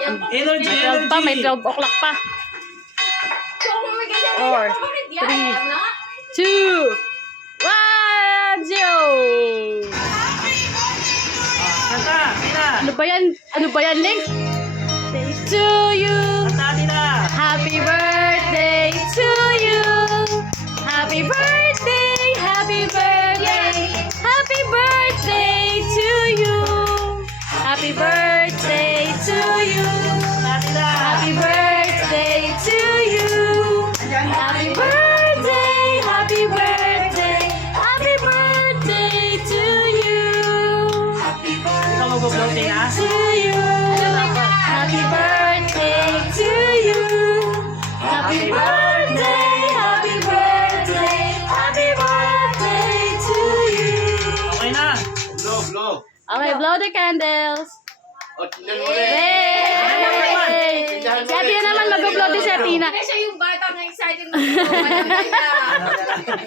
Energy, May 12 pa, may 12 o'clock pa. 4, 3, 2, 1, 0. Kanta, Tina. Ano ba yan? Ano ba yan, Link? Day to you. Kanta, Tina. Happy birthday to you. Happy birthday, happy birthday. Happy birthday to you. Happy birthday to you. Happy birthday to you. Happy birthday, happy birthday. Happy birthday to you. Ikaw mag-vlog, Tina. To you. Happy birthday to you. Happy birthday, happy birthday. Happy birthday to you. Okay na. Blow. Okay, blow the candles. O, tingnan mo rin. Yay! Si Ate naman mag-blow din si Atina. Siya yung bata na excited na.